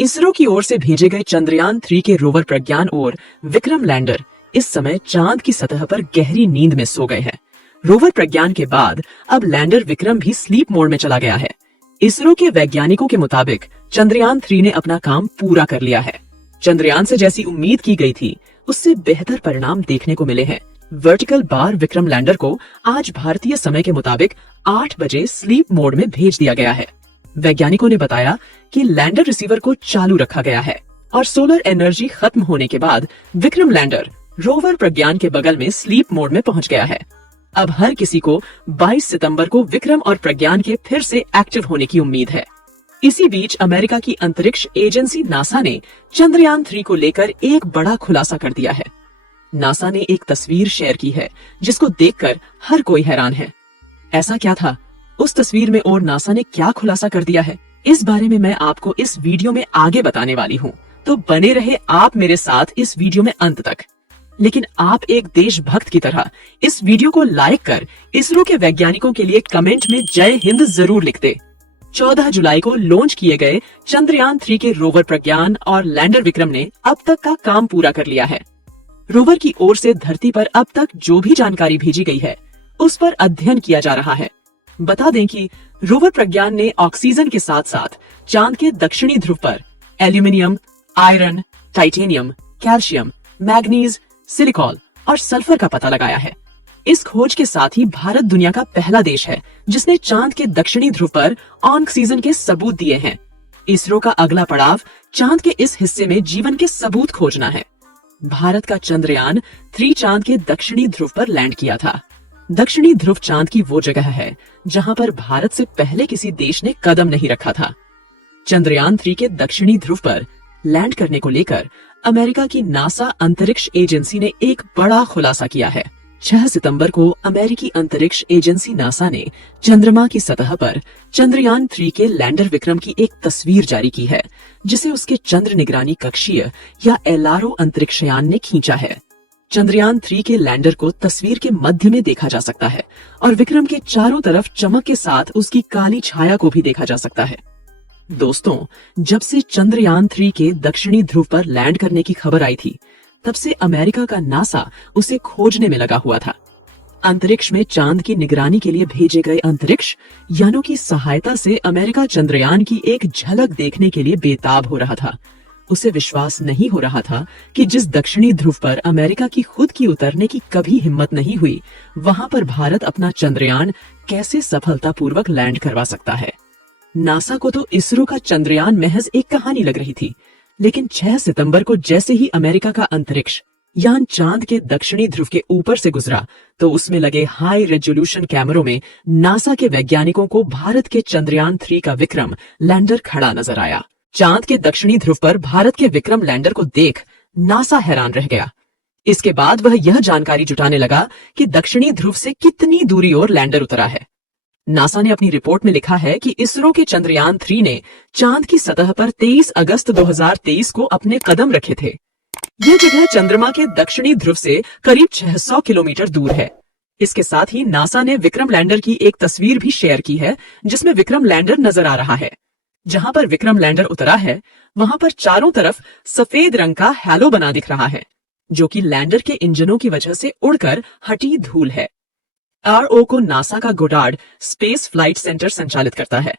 इसरो की ओर से भेजे गए चंद्रयान-3 के रोवर प्रज्ञान और विक्रम लैंडर इस समय चांद की सतह पर गहरी नींद में सो गए हैं। रोवर प्रज्ञान के बाद अब लैंडर विक्रम भी स्लीप मोड में चला गया है। इसरो के वैज्ञानिकों के मुताबिक चंद्रयान-3 ने अपना काम पूरा कर लिया है। चंद्रयान से जैसी उम्मीद की गई थी, उससे बेहतर परिणाम देखने को मिले हैं। वर्टिकल बार विक्रम लैंडर को आज भारतीय समय के मुताबिक 8 बजे स्लीप मोड में भेज दिया गया है। वैज्ञानिकों ने बताया कि लैंडर रिसीवर को चालू रखा गया है और सोलर एनर्जी खत्म होने के बाद विक्रम लैंडर रोवर प्रज्ञान के बगल में स्लीप मोड में पहुंच गया है। अब हर किसी को 22 सितंबर को विक्रम और प्रज्ञान के फिर से एक्टिव होने की उम्मीद है। इसी बीच अमेरिका की अंतरिक्ष एजेंसी नासा ने चंद्रयान-3 को लेकर एक बड़ा खुलासा कर दिया है। नासा ने एक तस्वीर शेयर की है जिसको देखकर हर कोई हैरान है। ऐसा क्या था उस तस्वीर में और नासा ने क्या खुलासा कर दिया है, इस बारे में मैं आपको इस वीडियो में आगे बताने वाली हूँ, तो बने रहे आप मेरे साथ इस वीडियो में अंत तक। लेकिन आप एक देशभक्त की तरह इस वीडियो को लाइक कर इसरो के वैज्ञानिकों के लिए कमेंट में जय हिंद जरूर लिख दे। 14 जुलाई को लॉन्च किए गए चंद्रयान-3 के रोवर प्रज्ञान और लैंडर विक्रम ने अब तक का काम पूरा कर लिया है। रोवर की ओर से धरती पर अब तक जो भी जानकारी भेजी गई है उस पर अध्ययन किया जा रहा है। बता दें कि रोवर प्रज्ञान ने ऑक्सीजन के साथ साथ चांद के दक्षिणी ध्रुव पर aluminium, iron, titanium, calcium, manganese, silicon और सल्फर का पता लगाया है। इस खोज के साथ ही भारत दुनिया का पहला देश है जिसने चांद के दक्षिणी ध्रुव पर ऑक्सीजन के सबूत दिए हैं। इसरो का अगला पड़ाव चांद के इस हिस्से में जीवन के सबूत खोजना है। भारत का चंद्रयान-3 चांद के दक्षिणी ध्रुव पर लैंड किया था। दक्षिणी ध्रुव चांद की वो जगह है जहां पर भारत से पहले किसी देश ने कदम नहीं रखा था। चंद्रयान-3 के दक्षिणी ध्रुव पर लैंड करने को लेकर अमेरिका की नासा अंतरिक्ष एजेंसी ने एक बड़ा खुलासा किया है। 6 सितंबर को अमेरिकी अंतरिक्ष एजेंसी नासा ने चंद्रमा की सतह पर चंद्रयान-3 के लैंडर विक्रम की एक तस्वीर जारी की है, जिसे उसके चंद्र निगरानी कक्षीय या एलआरओ अंतरिक्षयान ने खींचा है। चंद्रयान-3 के लैंडर को तस्वीर के मध्य में देखा जा सकता है और विक्रम के चारों तरफ चमक के साथ उसकी काली छाया को भी देखा जा सकता है। दोस्तों, जब से चंद्रयान-3 के दक्षिणी ध्रुव पर लैंड करने की खबर आई थी, तब से अमेरिका का नासा उसे खोजने में लगा हुआ था। अंतरिक्ष में चांद की निगरानी के लिए भेजे गए अंतरिक्ष यानों की सहायता से अमेरिका चंद्रयान की एक झलक देखने के लिए बेताब हो रहा था। उसे विश्वास नहीं हो रहा था कि जिस दक्षिणी ध्रुव पर अमेरिका की खुद की उतरने की कभी हिम्मत नहीं हुई, वहां पर भारत अपना चंद्रयान कैसे सफलतापूर्वक लैंड करवा सकता है। नासा को तो इसरो का चंद्रयान महज एक कहानी लग रही थी, लेकिन 6 सितंबर को जैसे ही अमेरिका का अंतरिक्ष यान चांद के दक्षिणी ध्रुव के ऊपर से गुजरा, तो उसमें लगे हाई रेजोल्यूशन कैमरों में नासा के वैज्ञानिकों को भारत के चंद्रयान-3 का विक्रम लैंडर खड़ा नजर आया। चांद के दक्षिणी ध्रुव पर भारत के विक्रम लैंडर को देख नासा हैरान रह गया। इसके बाद वह यह जानकारी जुटाने लगा कि दक्षिणी ध्रुव से कितनी दूरी और लैंडर उतरा है। नासा ने अपनी रिपोर्ट में लिखा है कि इसरो के चंद्रयान-3 ने चांद की सतह पर 23 अगस्त 2023 को अपने कदम रखे थे। यह जगह चंद्रमा के दक्षिणी ध्रुव से करीब 600 किलोमीटर दूर है। इसके साथ ही नासा ने विक्रम लैंडर की एक तस्वीर भी शेयर की है, जिसमें विक्रम लैंडर नजर आ रहा है। जहां पर विक्रम लैंडर उतरा है, वहां पर चारों तरफ सफेद रंग का हैलो बना दिख रहा है, जो कि लैंडर के इंजनों की वजह से उड़कर हटी धूल है। आरओ को नासा का गोडार्ड स्पेस फ्लाइट सेंटर संचालित करता है।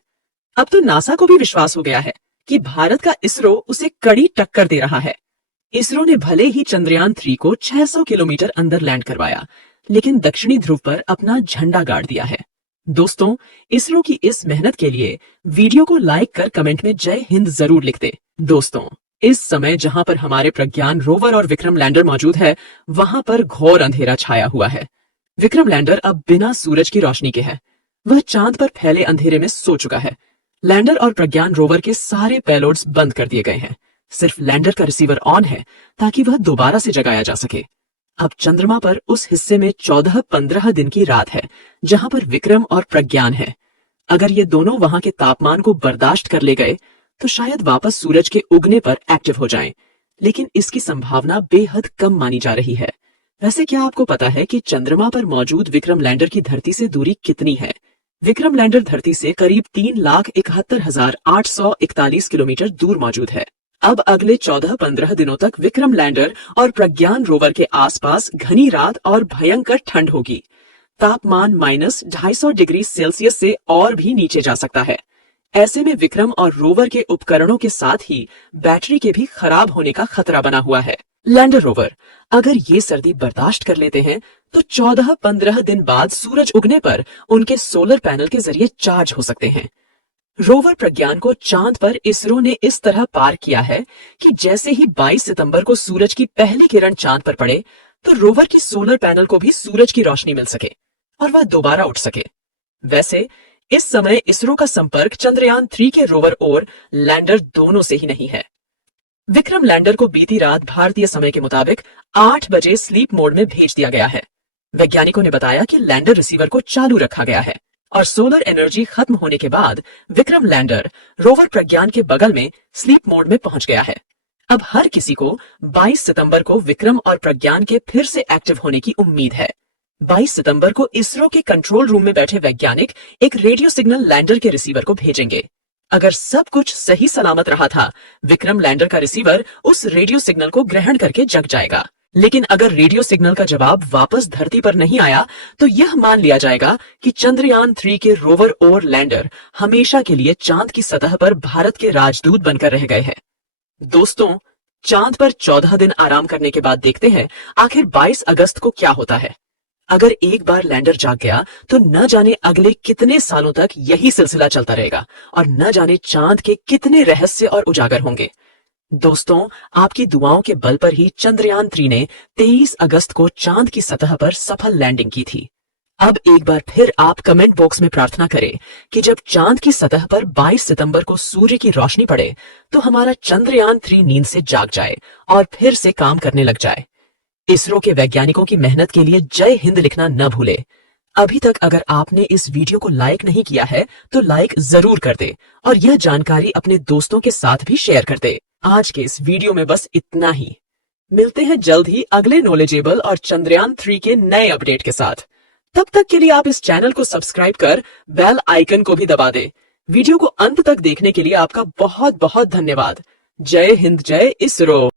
अब तो नासा को भी विश्वास हो गया है कि भारत का इसरो उसे कड़ी टक्कर दे रहा है। इसरो ने भले ही चंद्रयान-3 को 600 किलोमीटर अंदर लैंड करवाया, लेकिन दक्षिणी ध्रुव पर अपना झंडा गाड़ दिया है। दोस्तों, इसरो की इस मेहनत के लिए वीडियो को लाइक कर कमेंट में जय हिंद जरूर लिख दे। दोस्तों, इस समय जहां पर हमारे प्रज्ञान रोवर और विक्रम लैंडर मौजूद है, वहां पर घोर अंधेरा छाया हुआ है। विक्रम लैंडर अब बिना सूरज की रोशनी के है। वह चांद पर फैले अंधेरे में सो चुका है। लैंडर और प्रज्ञान रोवर के सारे पेलोड्स बंद कर दिए गए हैं। सिर्फ लैंडर का रिसीवर ऑन है ताकि वह दोबारा से जगाया जा सके। अब चंद्रमा पर उस हिस्से में 14-15 दिन की रात है जहां पर विक्रम और प्रज्ञान है। अगर ये दोनों वहां के तापमान को बर्दाश्त कर ले गए तो शायद वापस सूरज के उगने पर एक्टिव हो जाएं, लेकिन इसकी संभावना बेहद कम मानी जा रही है। वैसे क्या आपको पता है कि चंद्रमा पर मौजूद विक्रम लैंडर की धरती से दूरी कितनी है? विक्रम लैंडर धरती से करीब 3,71,841 किलोमीटर दूर मौजूद है। अब अगले 14-15 दिनों तक विक्रम लैंडर और प्रज्ञान रोवर के आसपास घनी रात और भयंकर ठंड होगी। तापमान -250 डिग्री सेल्सियस से और भी नीचे जा सकता है। ऐसे में विक्रम और रोवर के उपकरणों के साथ ही बैटरी के भी खराब होने का खतरा बना हुआ है। लैंडर रोवर अगर ये सर्दी बर्दाश्त कर लेते हैं तो 14-15 दिन बाद सूरज उगने पर उनके सोलर पैनल के जरिए चार्ज हो सकते हैं। रोवर प्रज्ञान को चांद पर इसरो ने इस तरह पार किया है कि जैसे ही 22 सितंबर को सूरज की पहली किरण चांद पर पड़े तो रोवर की सोलर पैनल को भी सूरज की रोशनी मिल सके और वह दोबारा उठ सके। वैसे इस समय इसरो का संपर्क चंद्रयान 3 के रोवर और लैंडर दोनों से ही नहीं है। विक्रम लैंडर को बीती रात भारतीय समय के मुताबिक 8 बजे स्लीप मोड में भेज दिया गया है। वैज्ञानिकों ने बताया कि लैंडर रिसीवर को चालू रखा गया है और सोलर एनर्जी खत्म होने के बाद विक्रम लैंडर रोवर प्रज्ञान के बगल में स्लीप मोड में पहुंच गया है। अब हर किसी को 22 सितंबर को विक्रम और प्रज्ञान के फिर से एक्टिव होने की उम्मीद है। 22 सितंबर को इसरो के कंट्रोल रूम में बैठे वैज्ञानिक एक रेडियो सिग्नल लैंडर के रिसीवर को भेजेंगे। अगर सब कुछ सही सलामत रहा था, विक्रम लैंडर का रिसीवर उस रेडियो सिग्नल को ग्रहण करके जग जाएगा। लेकिन अगर रेडियो सिग्नल का जवाब वापस धरती पर नहीं आया तो यह मान लिया जाएगा कि चंद्रयान 3 के रोवर और लैंडर हमेशा के लिए चांद की सतह पर भारत के राजदूत बनकर रह गए हैं। दोस्तों, चांद पर 14 दिन आराम करने के बाद देखते हैं आखिर 22 अगस्त को क्या होता है। अगर एक बार लैंडर जाग गया तो न जाने अगले कितने सालों तक यही सिलसिला चलता रहेगा और न जाने चांद के कितने रहस्य और उजागर होंगे। दोस्तों, आपकी दुआओं के बल पर ही चंद्रयान 3 ने 23 अगस्त को चांद की सतह पर सफल लैंडिंग की थी। अब एक बार फिर आप कमेंट बॉक्स में प्रार्थना करें कि जब चांद की सतह पर 22 सितंबर को सूर्य की रोशनी पड़े तो हमारा चंद्रयान 3 नींद से जाग जाए और फिर से काम करने लग जाए। इसरो के वैज्ञानिकों की मेहनत के लिए जय हिंद लिखना न भूले। अभी तक अगर आपने इस वीडियो को लाइक नहीं किया है तो लाइक जरूर कर दे और यह जानकारी अपने दोस्तों के साथ भी शेयर कर दे। आज के इस वीडियो में बस इतना ही। मिलते हैं जल्द ही अगले नॉलेजेबल और चंद्रयान 3 के नए अपडेट के साथ। तब तक के लिए आप इस चैनल को सब्सक्राइब कर बेल आइकन को भी दबा दे। वीडियो को अंत तक देखने के लिए आपका बहुत बहुत धन्यवाद। जय हिंद, जय इसरो।